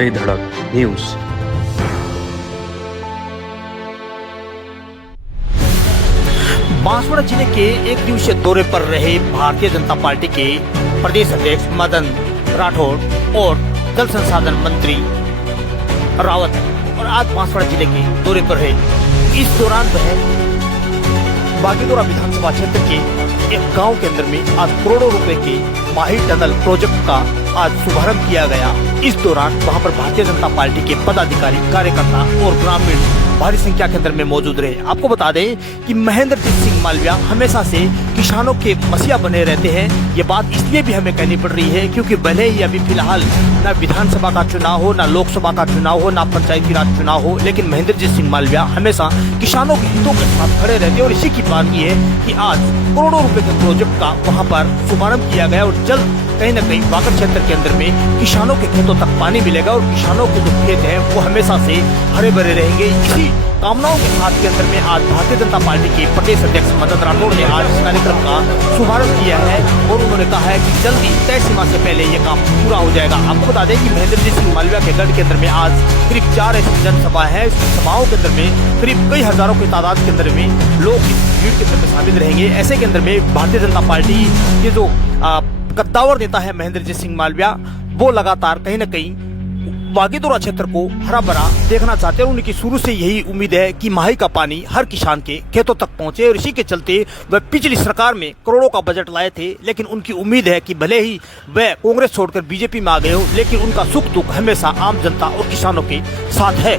बेधड़क न्यूज। बांसवाड़ा जिले के एक दिवसीय दौरे पर रहे भारतीय जनता पार्टी के प्रदेश अध्यक्ष मदन राठौड़ और जल संसाधन मंत्री रावत और आज बांसवाड़ा जिले के दौरे पर रहे। इस दौरान वह बागीदोरा विधानसभा क्षेत्र के एक गांव के अंदर में आज करोड़ों रुपए के माही टनल प्रोजेक्ट का आज शुभारंभ किया गया। इस दौरान वहां पर भारतीय जनता पार्टी के पदाधिकारी, कार्यकर्ता और ग्रामीण भारी संख्या के अंदर में मौजूद रहे। आपको बता दें कि महेंद्रजीत सिंह मालविया हमेशा से किसानों के मसीहा बने रहते हैं। ये बात इसलिए भी हमें कहनी पड़ रही है क्योंकि भले ही अभी फिलहाल न विधानसभा का चुनाव हो, न लोकसभा का चुनाव हो, न पंचायती राज चुनाव हो, लेकिन महेंद्रजीत सिंह मालविया हमेशा किसानों के हितों के साथ खड़े रहते हैं। और इसी की बात ये है कि आज करोड़ों रुपए के प्रोजेक्ट का वहाँ पर शुभारंभ किया गया और जल्द कहीं न कहीं वागड़ क्षेत्र के अंदर में किसानों के खेतों तक पानी मिलेगा और किसानों के जो खेत हैं वो हमेशा से हरे भरे रहेंगे। इसी कामनाओं के साथ के अंदर में आज भारतीय जनता पार्टी के प्रदेश अध्यक्ष मदन राठौड़ ने आज इस कार्यक्रम का शुभारंभ किया है और उन्होंने कहा है कि जल्दी तय सीमा से पहले ये काम पूरा हो जाएगा। आपको बता दें कि महेंद्रजीत सिंह मालविया के गढ़ के अंदर में आज करीब 4 ऐसी जनसभा है। इस सभाओं के अंदर में करीब कई हजारों की तादाद के अंदर में लोग इस भीड़ के अंदर में शामिल रहेंगे। ऐसे के अंदर में भारतीय जनता पार्टी के जो कद्दावर नेता है महेंद्रजीत सिंह मालविया, वो लगातार कहीं न कहीं बागीदोरा क्षेत्र को हरा भरा देखना चाहते हैं। उनकी शुरू से यही उम्मीद है कि माही का पानी हर किसान के खेतों तक पहुंचे और इसी के चलते वह पिछली सरकार में करोड़ों का बजट लाए थे। लेकिन उनकी उम्मीद है कि भले ही वह कांग्रेस छोड़कर बीजेपी में आ गए हो, लेकिन उनका सुख दुख हमेशा आम जनता और किसानों के साथ है।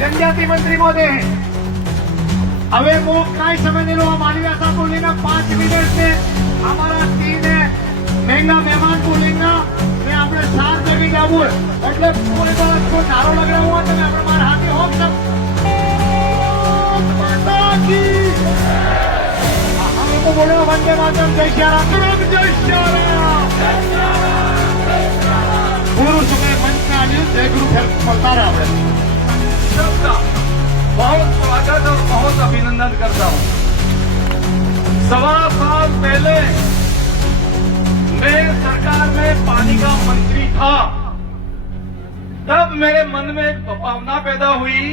जनजाति मंत्री महोदय હવે બહુ કાંઈ સમય નહીં લો માલવિયા સાહેબ બોલીને 5 મિનિટ में हमारा 3 महंगा मेहमान बोलेगा मैं આપણે 4 જગી જાવું એટલે કોઈ બાત को नारो लग रहा हुआ तो मैं આપણે મારા હાથી હોમ सब माता की हमको बोलो वंदे मातरम जय श्री राम जय श्री राम गुरु सुखे मंच में आलियो जय गुरु फिर बोलता रहा આપણે सबका बहुत स्वागत और बहुत अभिनंदन करता हूं। 1.25 साल पहले मैं सरकार में पानी का मंत्री था, तब मेरे मन में एक भावना पैदा हुई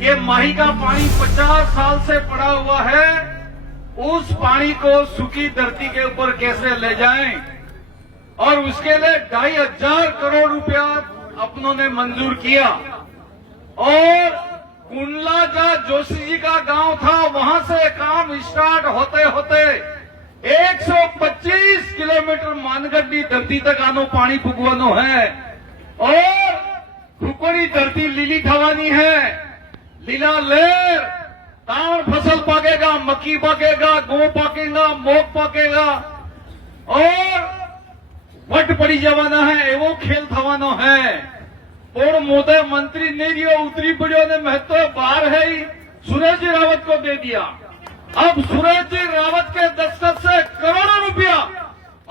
कि माही का पानी 50 साल से पड़ा हुआ है, उस पानी को सूखी धरती के ऊपर कैसे ले जाएं और उसके लिए 2,500 करोड़ रुपया अपनों ने मंजूर किया। और कुंडला जहाँ जोशी जी का गांव था वहां से काम स्टार्ट होते होते 125 किलोमीटर मानगढ़ी धरती तक आनो पानी फूकवानो है और फूकड़ी धरती लीली थवानी है। लीला लेर ताड़ फसल पाकेगा, मक्की पाकेगा, गेहूं पाकेगा, मोग पाकेगा और वट पड़ी जवाना है, एवो खेल थवानो है। और मोदी मंत्री नहीं दियो उतरी पड़ियो ने महत्व बाहर है ही सुरेश जी रावत को दे दिया। अब सुरेश जी रावत के दस्तखत से करोड़ों रुपया,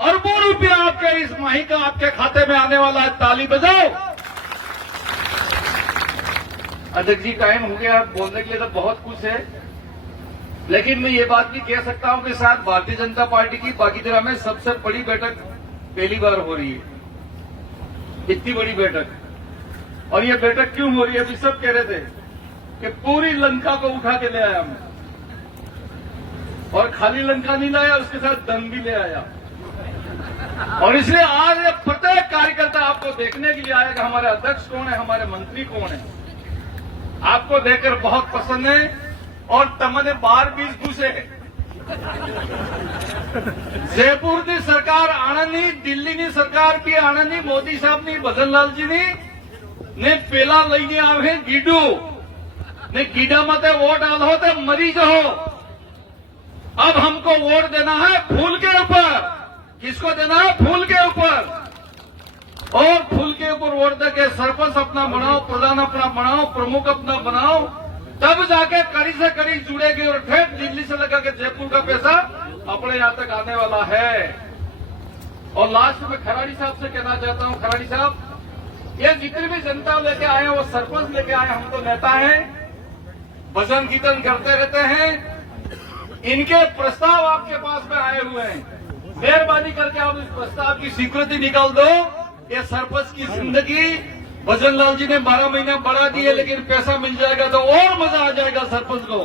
अरबों रुपया आपके इस माही का आपके खाते में आने वाला है। ताली बजाओ। अध्यक्ष जी टाइम हो गया, बोलने के लिए तो बहुत कुछ है, लेकिन मैं ये बात भी कह सकता हूं कि शायद भारतीय जनता पार्टी की बागीदोरा में सबसे बड़ी बैठक पहली बार हो रही है, इतनी बड़ी बैठक। और ये बैठक क्यों हो रही है? अभी सब कह रहे थे कि पूरी लंका को उठा के ले आया मैं, और खाली लंका नहीं लाया, उसके साथ धन भी ले आया। और इसलिए आज प्रत्येक कार्यकर्ता आपको देखने के लिए आएगा हमारे अध्यक्ष कौन है, हमारे मंत्री कौन है। आपको देखकर बहुत पसंद है और तमने 12-20 घुसे जयपुर की सरकार आनंदी, दिल्ली की सरकार भी आनंदी, मोदी साहब ने भजनलाल जी ने पेला लईने आवे गीडू ने गीडा मते वोट आलो ते मरी जाओ। अब हमको वोट देना है फूल के ऊपर किसको देना है? फूल के ऊपर। और फूल के ऊपर वोट देके सरपंच अपना बनाओ, प्रधान अपना बनाओ, प्रमुख अपना बनाओ, तब जाके कड़ी से कड़ी जुड़ेगी और ठेठ दिल्ली से लेकर के जयपुर का पैसा अपने यहाँ तक आने वाला है। और लास्ट में खराड़ी साहब से कहना चाहता हूँ, खराड़ी साहब, ये जितनी भी जनता लेके आए वो सरपंच लेके आए, हम तो नेता हैं, भजन कीर्तन करते रहते हैं। इनके प्रस्ताव आपके पास में आए हुए हैं, मेहरबानी करके आप इस प्रस्ताव की स्वीकृति निकाल दो। ये सरपंच की जिंदगी भजन लाल जी ने 12 महीने बढ़ा दिए, लेकिन पैसा मिल जाएगा तो और मजा आ जाएगा सरपंच को,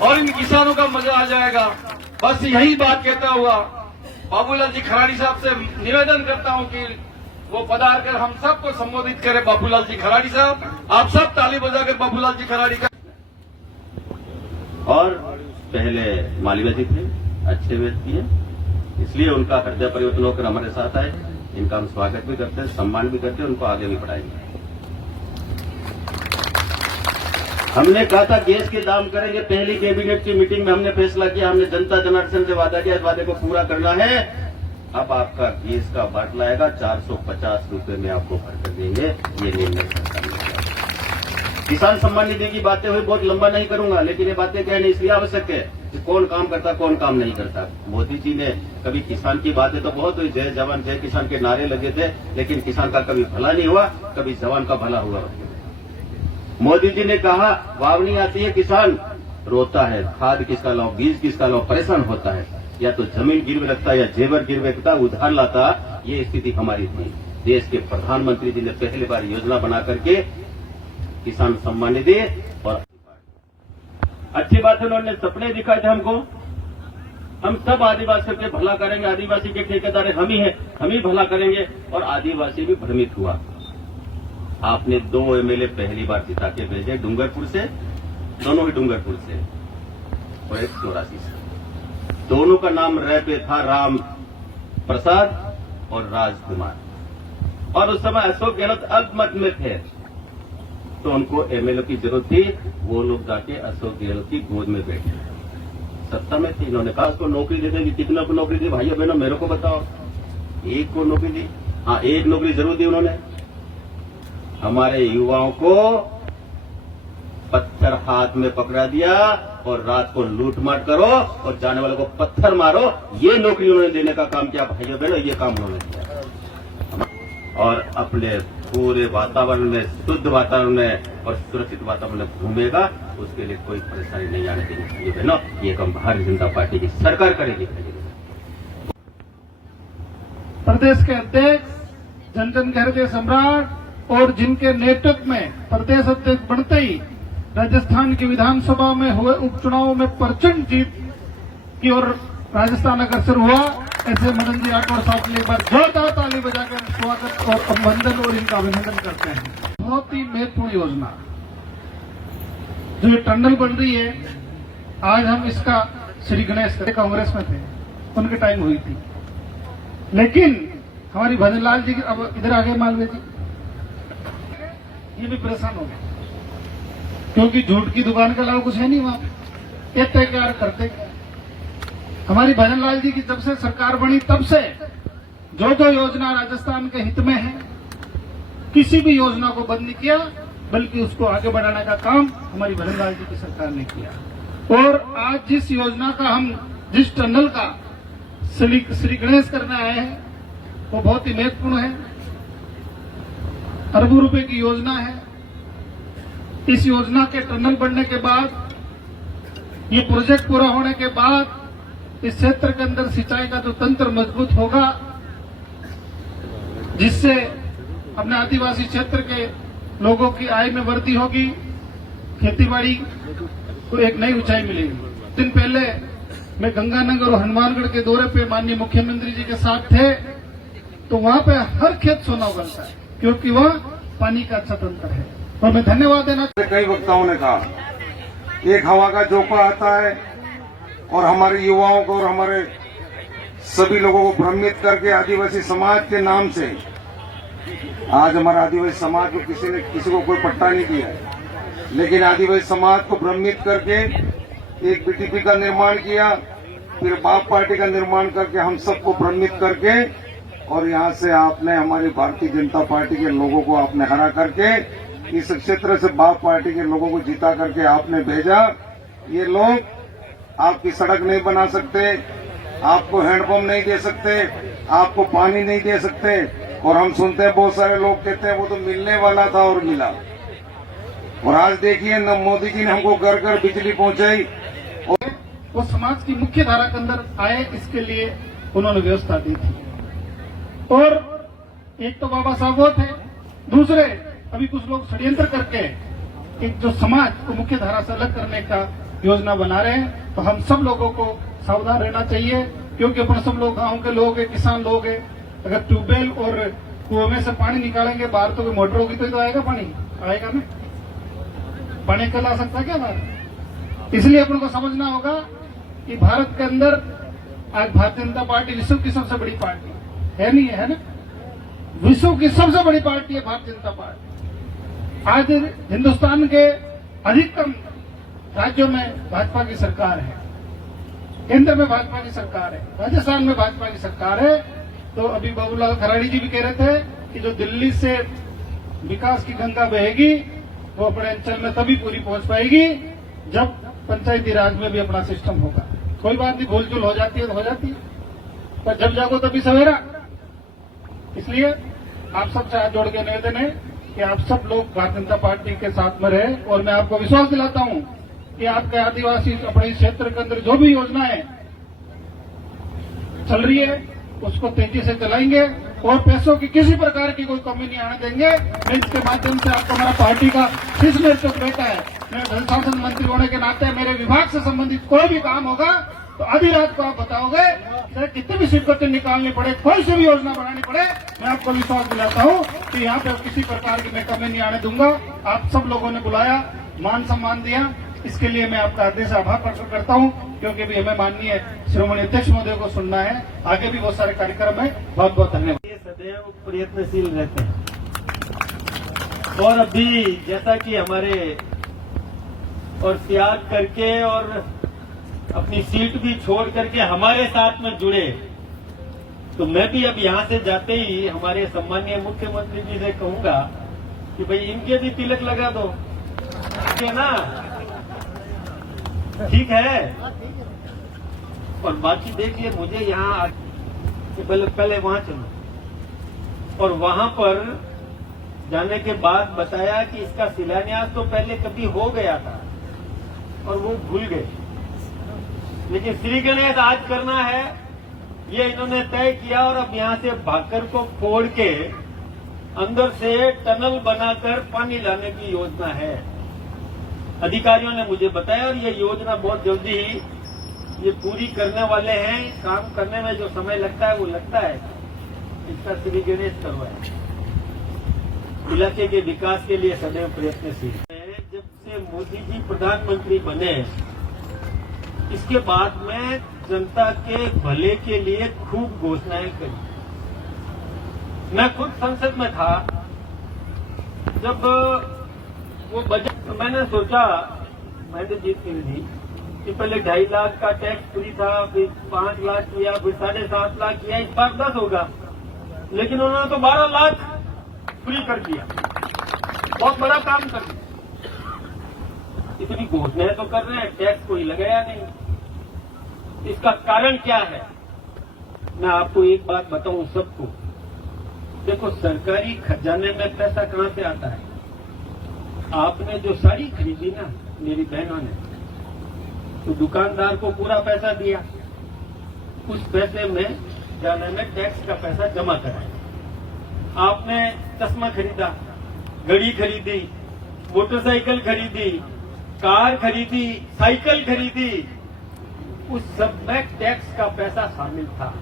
और इन किसानों का मजा आ जाएगा। बस यही बात कहता हुआ बाबूलाल जी खराड़ी साहब से निवेदन करता हूं कि वो पधार कर हम सबको संबोधित करें। बाबूलाल जी खराड़ी साहब, आप सब ताली बजाकर बाबूलाल जी खराड़ी का। और पहले मालवीय जी थे, अच्छे व्यक्ति हैं, इसलिए उनका हृदय परिवर्तन होकर हमारे साथ आए। इनका हम स्वागत भी करते हैं, सम्मान भी करते हैं, उनको आगे भी बढ़ाएंगे। हमने कहा था गैस के दाम करेंगे, पहली कैबिनेट की मीटिंग में हमने फैसला किया, हमने जनता जनार्दन से वादा किया, इस वादे को पूरा करना है। अब आपका गैस का बाटला आएगा, 450 रुपए में आपको भरकर देंगे, ये निर्णय सरकार ने किया। किसान सम्मान निधि की बातें हुई, बहुत लंबा नहीं करूंगा, लेकिन ये बातें कहनी इसलिए आवश्यक है कि कौन काम करता कौन काम नहीं करता। मोदी जी ने कभी किसान की बातें तो बहुत हुई, जय जवान जय किसान के नारे लगे थे, लेकिन किसान का कभी भला नहीं हुआ, कभी जवान का भला हुआ। मोदी जी ने कहा वावनी आती है, किसान रोता है, खाद किसका लाओ, बीज किसका लाओ, परेशान होता है, या तो जमीन गिरवे रखता या जेवर गिरवे रखता, उधार लाता। ये स्थिति हमारी थी। देश के प्रधानमंत्री जी ने पहली बार योजना बना करके किसान सम्मान निधि, और अच्छी बात है उन्होंने सपने दिखाए थे हमको, हम सब आदिवासियों के भला करेंगे, आदिवासी के ठेकेदार हम ही हैं, हम ही भला करेंगे, और आदिवासी भी भ्रमित हुआ। आपने 2 एमएलए पहली बार जिता के भेजे, डूंगरपुर से, दोनों ही डूंगरपुर से, और एक चौरासी से। दोनों का नाम रह पे था, राम प्रसाद और राजकुमार, और उस समय अशोक गहलोत अल्पमत में थे, तो उनको एमएलए की जरूरत थी। वो लोग जाके अशोक गहलोत की गोद में बैठे, सत्ता में थे। इन्होंने कहा उसको नौकरी दे देंगे, कितना को नौकरी दी भाइयों बहनों मेरे को बताओ। एक को नौकरी दी, हाँ एक नौकरी जरूर दी उन्होंने। हमारे युवाओं को पत्थर हाथ में पकड़ा दिया और रात को लूटमार करो और जाने वालों को पत्थर मारो, ये नौकरी उन्होंने देने का काम किया भाइयों बहनों, ये काम उन्होंने किया। और अपने पूरे वातावरण में, शुद्ध वातावरण में और सुरक्षित वातावरण में घूमेगा, उसके लिए कोई परेशानी नहीं आने देनी चाहिए बहनों। ये काम भारतीय जनता पार्टी की सरकार करेगी। प्रदेश के अध्यक्ष, जन जन के हृदय सम्राट, और जिनके नेतृत्व में प्रदेश अध्यक्ष बनते ही राजस्थान की विधानसभा में हुए उपचुनाव में प्रचंड जीत की ओर राजस्थान अग्रसर हुआ, ऐसे मदन जी राठौड़ साहब के एक बार जोरदार ताली बजाकर स्वागत और अभिनंदन और इनका अभिनंदन करते हैं। बहुत ही महत्वपूर्ण योजना जो ये टनल बन रही है, आज हम इसका श्री गणेश कांग्रेस में थे, उनके टाइम हुई थी, लेकिन हमारी भजन लाल जी अब इधर आ गए, मालवीय जी, ये भी परेशान हो गए, क्योंकि झूठ की दुकान के अलावा कुछ है नहीं वहां, ये तय क्या करते क्या। हमारी भजन लाल जी की जब से सरकार बनी तब से जो जो योजना राजस्थान के हित में है, किसी भी योजना को बंद नहीं किया, बल्कि उसको आगे बढ़ाने का काम हमारी भजन लाल जी की सरकार ने किया। और आज जिस योजना का हम, जिस टनल का श्री गणेश करने आए हैं, वो बहुत ही महत्वपूर्ण है, अरबों रुपए की योजना है। इस योजना के टनल बनने के बाद, ये प्रोजेक्ट पूरा होने के बाद, इस क्षेत्र के अंदर सिंचाई का जो तंत्र मजबूत होगा, जिससे अपने आदिवासी क्षेत्र के लोगों की आय में वृद्धि होगी, खेतीबाड़ी को एक नई ऊंचाई मिलेगी। दिन पहले मैं गंगानगर और हनुमानगढ़ के दौरे पे माननीय मुख्यमंत्री जी के साथ थे, तो वहां पे हर खेत सोना उगलता है, क्योंकि वह पानी का अच्छा तंत्र है। और मैं धन्यवाद देना, कई वक्ताओं ने कहा, एक हवा का झोंका आता है और हमारे युवाओं को और हमारे सभी लोगों को भ्रमित करके आदिवासी समाज के नाम से, आज हमारा आदिवासी समाज को किसी को कोई पट्टा नहीं दिया है, लेकिन आदिवासी समाज को भ्रमित करके एक बीटीपी का निर्माण किया फिर बाप पार्टी का निर्माण करके हम सबको भ्रमित करके और यहाँ से आपने हमारी भारतीय जनता पार्टी के लोगों को आपने हरा करके इस क्षेत्र से बाप पार्टी के लोगों को जिता करके आपने भेजा। ये लोग आपकी सड़क नहीं बना सकते, आपको हैंडपंप नहीं दे सकते, आपको पानी नहीं दे सकते। और हम सुनते हैं बहुत सारे लोग कहते हैं वो तो मिलने वाला था और मिला। और आज देखिए न मोदी जी ने हमको घर घर बिजली पहुंचाई और वो समाज की मुख्य धारा के अंदर आए, इसके लिए उन्होंने व्यवस्था दी थी। और एक तो बाबा साहब वो थे, दूसरे अभी कुछ लोग षड्यंत्र करके एक जो समाज को मुख्य धारा से अलग करने का योजना बना रहे हैं। तो हम सब लोगों को सावधान रहना चाहिए, क्योंकि अपन सब लोग गांव के लोग हैं, किसान लोग हैं। अगर ट्यूबवेल और कुएं में से पानी निकालेंगे बाहर तो कोई मोटर होगी तो आएगा पानी, आएगा ना? पानी कल आ सकता है क्या बाहर? इसलिए अपन को समझना होगा कि भारत के अंदर आज भारतीय जनता पार्टी विश्व की सबसे बड़ी पार्टी है, नहीं है ना? विश्व की सबसे बड़ी पार्टी है भारतीय जनता पार्टी। आज हिंदुस्तान के अधिकतम राज्यों में भाजपा की सरकार है, केंद्र में भाजपा की सरकार है, राजस्थान में भाजपा की सरकार है। तो अभी बाबूलाल खराड़ी जी भी कह रहे थे कि जो दिल्ली से विकास की गंगा बहेगी वो अपने अंचल में तभी पूरी पहुंच पाएगी जब पंचायती राज में भी अपना सिस्टम होगा। कोई बात नहीं, भूल चूल हो जाती है तो हो जाती है, पर जब जागो तभी सवेरा। इसलिए आप सबसे हाथ जोड़ के निवेदन है कि आप सब लोग भारतीय जनता पार्टी के साथ में रहे। और मैं आपको विश्वास दिलाता हूं कि आपके आदिवासी अपने इस क्षेत्र के अंदर जो भी योजनाएं चल रही है उसको तेजी से चलाएंगे और पैसों की किसी प्रकार की कोई कमी नहीं आने देंगे। मैं इसके माध्यम से आपको हमारा पार्टी का शीर्ष नेतृत्व रहता है। मैं जल संसाधन मंत्री होने के नाते मेरे विभाग से संबंधित कोई भी काम होगा तो आधी रात को आप बताओगे, चाहे कितनी भी स्वीकृति निकालनी पड़े, कोई सी भी योजना बनानी पड़े, मैं आपको विश्वास दिलाता हूं कि यहाँ पे किसी प्रकार की मैं कमी नहीं आने दूंगा। आप सब लोगों ने बुलाया, मान सम्मान दिया, इसके लिए मैं आपका हृदय से आभार प्रकट करता हूं, क्योंकि भी हमें माननीय श्रोमणी अध्यक्ष महोदय को सुनना है। आगे भी बहुत सारे कार्यक्रम है। बहुत बहुत धन्यवाद। ये सदैव प्रयत्नशील रहते हैं और अभी जैसा कि हमारे और त्याग करके और अपनी सीट भी छोड़ करके हमारे साथ में जुड़े, तो मैं भी अब यहाँ से जाते ही हमारे सम्मानीय मुख्यमंत्री जी से कहूंगा कि भाई इनके भी तिलक लगा दो, ठीक है ना? ठीक है। और बाकी देखिए, मुझे यहाँ पहले वहां चलो और वहां पर जाने के बाद बताया कि इसका शिलान्यास तो पहले कभी हो गया था और वो भूल गए, लेकिन श्री गणेश आज करना है, ये इन्होंने तय किया। और अब यहाँ से भाकर को फोड़ के अंदर से टनल बनाकर पानी लाने की योजना है, अधिकारियों ने मुझे बताया। और ये योजना बहुत जल्दी ही ये पूरी करने वाले हैं। काम करने में जो समय लगता है वो लगता है, इसका श्री गणेश करवाए। इलाके के विकास के लिए सदैव प्रयत्नशील है। जब से मोदी जी प्रधानमंत्री बने, इसके बाद में जनता के भले के लिए खूब घोषणाएं करी। मैं खुद संसद में था जब वो बजट, तो मैंने सोचा, मैंने जीत के दी कि पहले 2.5 लाख का टैक्स फ्री था, फिर 5 लाख किया, फिर 7.5 लाख किया, इस बार 10 होगा। लेकिन उन्होंने तो 12 लाख फ्री कर दिया। बहुत बड़ा काम कर दिया। इतनी घोषणाएं तो कर रहे हैं, टैक्स कोई लगाया नहीं। इसका कारण क्या है? मैं आपको एक बात बताऊं सबको। देखो, सरकारी खजाने में पैसा कहां से आता है? आपने जो साड़ी खरीदी ना मेरी बहनों ने, तो दुकानदार को पूरा पैसा दिया, उस पैसे में जाने में टैक्स का पैसा जमा कराया। आपने चश्मा खरीदा, घड़ी खरीदी, मोटरसाइकिल खरीदी, कार खरीदी, साइकिल खरीदी, उस सब में टैक्स का पैसा शामिल था।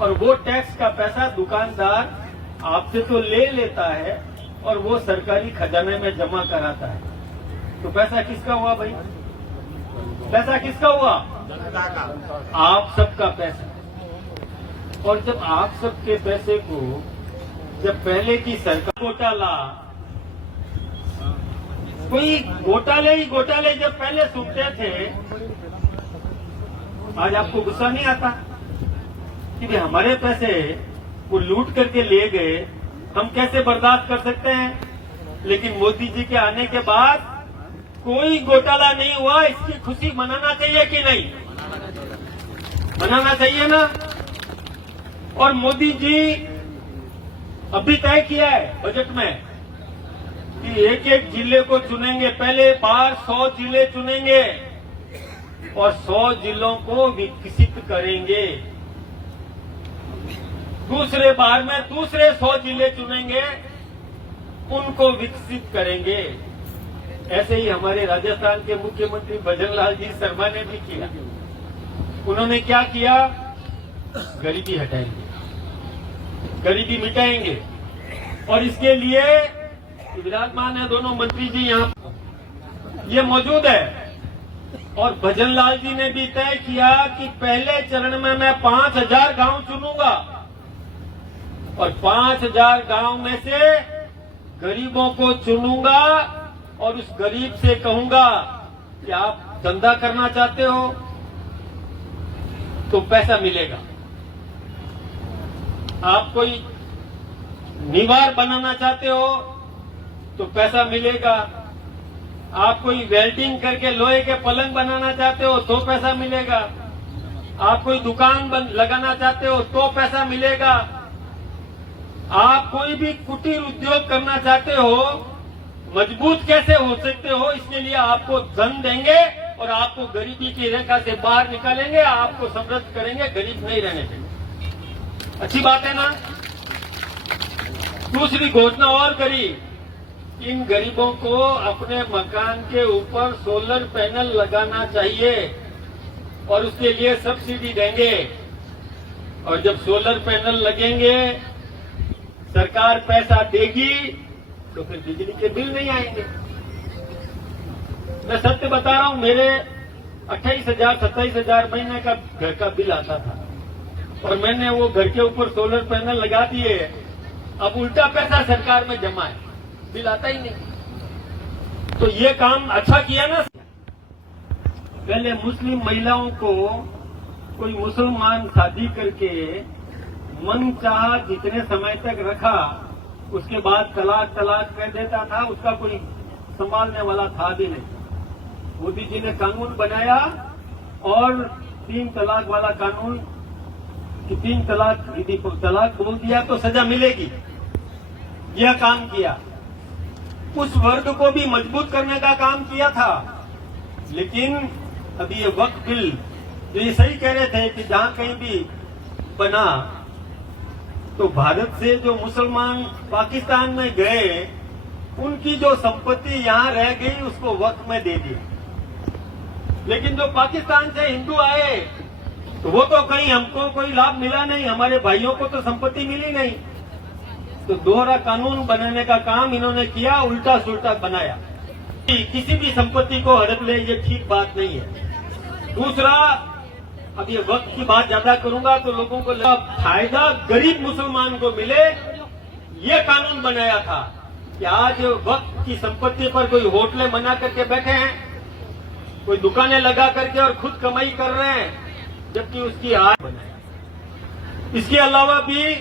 और वो टैक्स का पैसा दुकानदार आपसे तो ले लेता है और वो सरकारी खजाने में जमा कराता है। तो पैसा किसका हुआ भाई? पैसा किसका हुआ? आप सबका पैसा। और जब आप सबके पैसे को, जब पहले की सरकार घोटाला, कोई घोटाले ही घोटाले जब पहले सुनते थे, आज आपको गुस्सा नहीं आता कि भाई हमारे पैसे वो लूट करके ले गए, हम कैसे बर्दाश्त कर सकते हैं। लेकिन मोदी जी के आने के बाद कोई घोटाला नहीं हुआ, इसकी खुशी मनाना चाहिए कि नहीं? मनाना चाहिए ना। और मोदी जी अभी तय किया है बजट में कि एक एक जिले को चुनेंगे। पहले बार 100 जिले चुनेंगे और 100 जिलों को विकसित करेंगे। दूसरे बार में दूसरे 100 जिले चुनेंगे, उनको विकसित करेंगे। ऐसे ही हमारे राजस्थान के मुख्यमंत्री भजन लाल जी शर्मा ने भी किया। उन्होंने क्या किया? गरीबी हटाएंगे, गरीबी मिटाएंगे। और इसके लिए विराजमान है दोनों मंत्री जी यहाँ ये मौजूद है। और भजन लाल जी ने भी तय किया कि पहले चरण में मैं 5000 गांव चुनूंगा और 5000 गांव में से गरीबों को चुनूंगा और उस गरीब से कहूंगा कि आप धंधा करना चाहते हो तो पैसा मिलेगा, आप कोई निवार बनाना चाहते हो तो पैसा मिलेगा, आप कोई वेल्डिंग करके लोहे के पलंग बनाना चाहते हो तो पैसा मिलेगा, आप कोई दुकान लगाना चाहते हो तो पैसा मिलेगा, आप कोई भी कुटीर उद्योग करना चाहते हो, मजबूत कैसे हो सकते हो, इसके लिए आपको धन देंगे और आपको गरीबी की रेखा से बाहर निकालेंगे, आपको समृद्ध करेंगे, गरीब नहीं रहने देंगे। अच्छी बात है ना। दूसरी घोषणा और करी, इन गरीबों को अपने मकान के ऊपर सोलर पैनल लगाना चाहिए और उसके लिए सब्सिडी देंगे। और जब सोलर पैनल लगेंगे, सरकार पैसा देगी तो फिर बिजली के बिल नहीं आएंगे। मैं सत्य बता रहा हूं, मेरे 28,000-27,000 महीने का घर का बिल आता था और मैंने वो घर के ऊपर सोलर पैनल लगा दिए। अब उल्टा पैसा सरकार में जमा है, बिल आता ही नहीं। तो ये काम अच्छा किया ना। पहले मुस्लिम महिलाओं को कोई मुसलमान शादी करके मन चाहा जितने समय तक रखा, उसके बाद तलाक कर देता था, उसका कोई संभालने वाला था भी नहीं। मोदी जी ने कानून बनाया और 3 तलाक वाला कानून कि 3 तलाक यदि तलाक बोल दिया तो सजा मिलेगी, यह काम किया। उस वर्ग को भी मजबूत करने का काम किया था। लेकिन अभी ये वक्फ बिल जो ये सही कह रहे थे कि जहां कहीं भी बना तो भारत से जो मुसलमान पाकिस्तान में गए, उनकी जो संपत्ति यहां रह गई उसको वक्फ में दे दिया। लेकिन जो पाकिस्तान से हिंदू आए तो वो तो कहीं हमको कोई लाभ मिला नहीं, हमारे भाइयों को तो संपत्ति मिली नहीं। तो दोहरा कानून बनाने का काम इन्होंने किया, उल्टा सुल्टा बनाया। किसी भी संपत्ति को हड़प ले, ये ठीक बात नहीं है। दूसरा, अब ये वक्त की बात ज्यादा करूंगा तो लोगों को फायदा गरीब मुसलमान को मिले, ये कानून बनाया था कि आज वक्त की संपत्ति पर कोई होटलें बना करके बैठे हैं, कोई दुकानें लगा करके और खुद कमाई कर रहे हैं, जबकि उसकी आय बनाए। इसके अलावा भी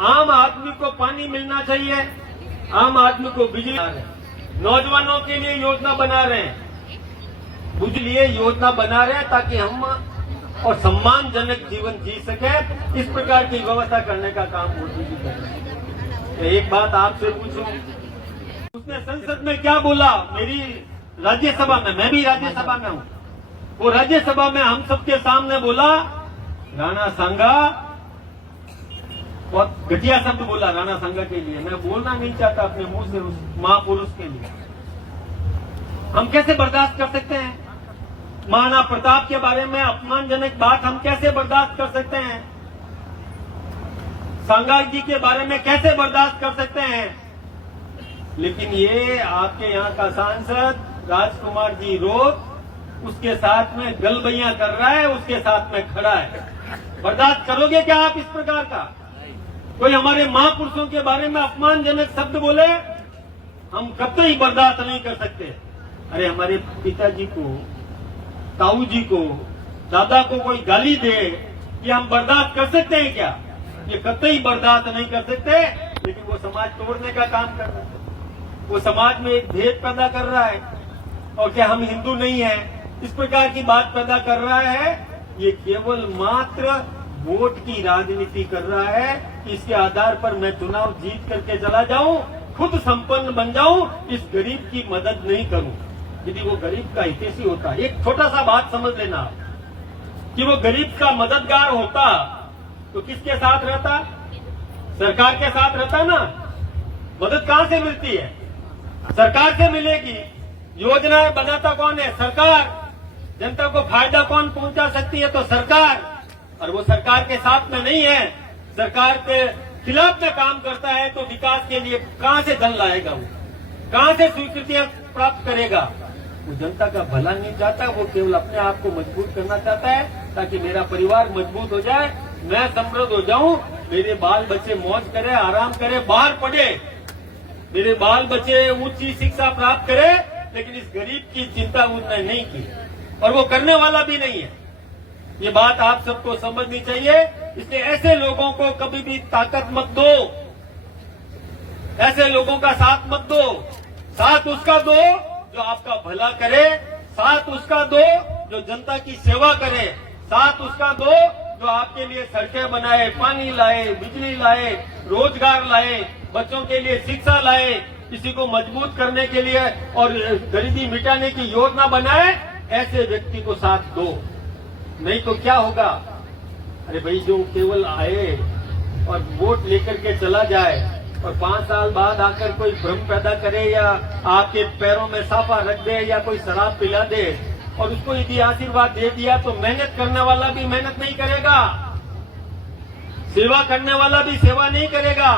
आम आदमी को पानी मिलना चाहिए, आम आदमी को बिजली, नौजवानों के लिए योजना बना रहे हैं, बिजली योजना बना रहे हैं ताकि हम और सम्मानजनक जीवन जी सके। इस प्रकार की व्यवस्था करने का काम मोदी जी कर रहे हैं। तो एक बात आपसे पूछूं, उसने संसद में क्या बोला? मेरी राज्यसभा में, मैं भी राज्यसभा में हूं, वो राज्यसभा में हम सबके सामने बोला, राणा सांगा, बहुत घटिया शब्द बोला राणा सांगा के लिए। मैं बोलना नहीं चाहता अपने मुंह से उस महापुरुष के लिए। हम कैसे बर्दाश्त कर सकते हैं? महाराणा प्रताप के बारे में अपमानजनक बात हम कैसे बर्दाश्त कर सकते हैं? सांगा जी के बारे में कैसे बर्दाश्त कर सकते हैं? लेकिन ये आपके यहाँ का सांसद राजकुमार जी रोज उसके साथ में गलबैया कर रहा है, उसके साथ में खड़ा है। बर्दाश्त करोगे क्या आप इस प्रकार का? कोई हमारे महापुरुषों के बारे में अपमानजनक शब्द बोले, हम कतई बर्दाश्त नहीं कर सकते। अरे हमारे पिताजी को, ताऊ जी को दादा को कोई गाली दे, ये हम बर्दाश्त कर सकते हैं क्या? ये कतई बर्दाश्त नहीं कर सकते। लेकिन वो समाज तोड़ने का काम कर रहा है, वो समाज में एक भेद पैदा कर रहा है, और क्या हम हिंदू नहीं है, इस प्रकार की बात पैदा कर रहा है। ये केवल मात्र वोट की राजनीति कर रहा है कि इसके आधार पर मैं चुनाव जीत करके चला जाऊं, खुद संपन्न बन जाऊं, इस गरीब की मदद नहीं करूं। यदि वो गरीब का हितैषी होता, एक छोटा सा बात समझ लेना आप, कि वो गरीब का मददगार होता तो किसके साथ रहता? सरकार के साथ रहता ना। मदद कहां से मिलती है? सरकार से मिलेगी। योजनाएं बनाता कौन है? सरकार। जनता को फायदा कौन पहुंचा सकती है? तो सरकार। और वो सरकार के साथ में नहीं है, सरकार के खिलाफ में काम करता है, तो विकास के लिए कहां से धन लाएगा? वो कहां से स्वीकृतियां प्राप्त करेगा? वो जनता का भला नहीं चाहता, वो केवल अपने आप को मजबूत करना चाहता है, ताकि मेरा परिवार मजबूत हो जाए, मैं समृद्ध हो जाऊं, मेरे बाल बच्चे मौज करे, आराम करे, बाहर पढ़े, मेरे बाल बच्चे ऊंची शिक्षा प्राप्त करे। लेकिन इस गरीब की चिंता उसने नहीं की, और वो करने वाला भी नहीं है। ये बात आप सबको समझनी चाहिए। इसलिए ऐसे लोगों को कभी भी ताकत मत दो, ऐसे लोगों का साथ मत दो। साथ उसका दो जो आपका भला करे, साथ उसका दो जो जनता की सेवा करे, साथ उसका दो जो आपके लिए सड़कें बनाए, पानी लाए, बिजली लाए, रोजगार लाए, बच्चों के लिए शिक्षा लाए, किसी को मजबूत करने के लिए और गरीबी मिटाने की योजना बनाए। ऐसे व्यक्ति को साथ दो, नहीं तो क्या होगा? अरे भाई, जो केवल आए और वोट लेकर के चला जाए और 5 साल बाद आकर कोई भ्रम पैदा करे, या आपके पैरों में साफा रख दे, या कोई शराब पिला दे, और उसको यदि आशीर्वाद दे दिया, तो मेहनत करने वाला भी मेहनत नहीं करेगा, सेवा करने वाला भी सेवा नहीं करेगा।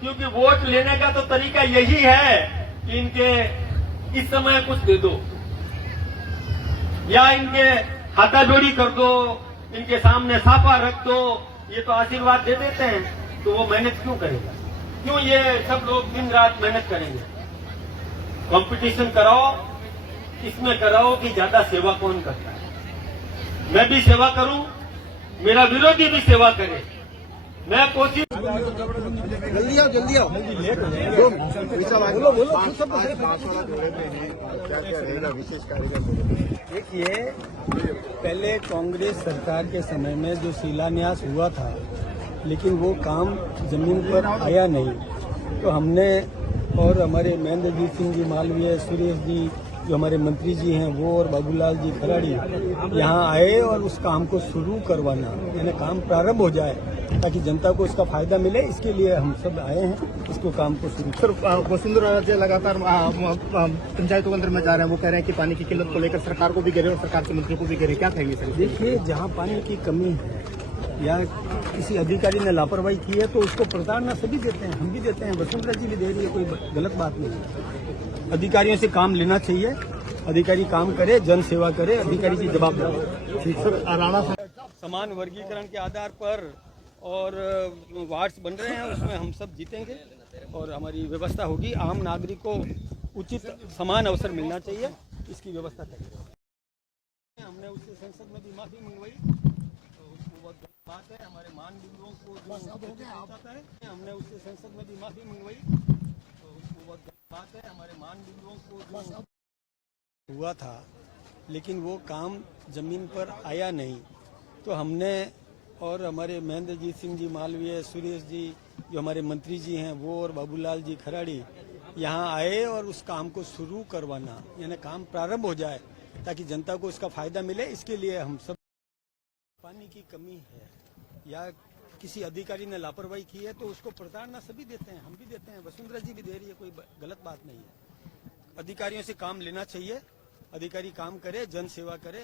क्योंकि वोट लेने का तो तरीका यही है कि इनके इस समय कुछ दे दो, या इनके हाथाजोड़ी कर दो, इनके सामने साफा रख दो, ये तो आशीर्वाद दे देते हैं। तो वो मेहनत क्यों करेगा? क्यों ये सब लोग दिन रात मेहनत करेंगे? कंपटीशन कराओ, इसमें कराओ कि ज्यादा सेवा कौन करता है। मैं भी सेवा करूं, मेरा विरोधी भी सेवा करे। मैं कोशिश जल्दी आओ क्या रहेगा विशेष कार्यक्रम? देखिए, पहले कांग्रेस सरकार के समय में जो शिलान्यास हुआ था, लेकिन वो काम जमीन पर आया नहीं, तो हमने और हमारे महेंद्रजीत सिंह जी मालवीय, सुरेश जी जो हमारे मंत्री जी हैं, वो और बाबूलाल जी खराड़ी यहाँ आए और उस काम को शुरू करवाना, यानी काम प्रारंभ हो जाए ताकि जनता को इसका फायदा मिले। इसके लिए हम सब आए हैं, इसको काम को शुरू। सर, वसुंधरा राजे लगातार पंचायतों के अंदर में जा रहे हैं, वो कह रहे हैं कि पानी की किल्लत को लेकर सरकार को भी घेरे और सरकार के मंत्री को भी घेरे, क्या कहेंगे सर? देखिए, जहाँ पानी की कमी है या किसी अधिकारी ने लापरवाही की है, तो उसको प्रताड़ना सभी देते हैं, हम भी देते हैं, वसुंधरा जी भी दे रही है, कोई गलत बात नहीं है। अधिकारियों से काम लेना चाहिए, अधिकारी काम करे, जन सेवा करे, अधिकारी की जवाबदारी। ठीक सर, राणा समान वर्गीकरण के आधार पर और वार्ड्स बन रहे हैं, उसमें हम सब जीतेंगे और हमारी व्यवस्था होगी। आम नागरिक को उचित समान अवसर मिलना चाहिए, इसकी व्यवस्था करेंगे। हमने उससे संसद में भी माफी मंगवाई, तो वो बहुत बात है। हमारे मान बिंदुओं को जो चाहता है, हमने उससे संसद में भी माफी मंगवाई, तो वो बहुत बात है। हमारे मान बिंदुओं को जो हुआ था, लेकिन वो काम जमीन पर आया नहीं, तो हमने और हमारे महेंद्रजीत सिंह जी मालवीय, सुरेश जी जो हमारे मंत्री जी हैं, वो और बाबूलाल जी खराड़ी यहाँ आए और उस काम को शुरू करवाना, यानी काम प्रारंभ हो जाए ताकि जनता को इसका फायदा मिले। इसके लिए हम सब, पानी की कमी है या किसी अधिकारी ने लापरवाही की है, तो उसको प्रताड़ना सभी देते हैं, हम भी देते हैं, वसुंधरा जी भी दे रही है, कोई गलत बात नहीं है। अधिकारियों से काम लेना चाहिए, अधिकारी काम करे, जन सेवा करे।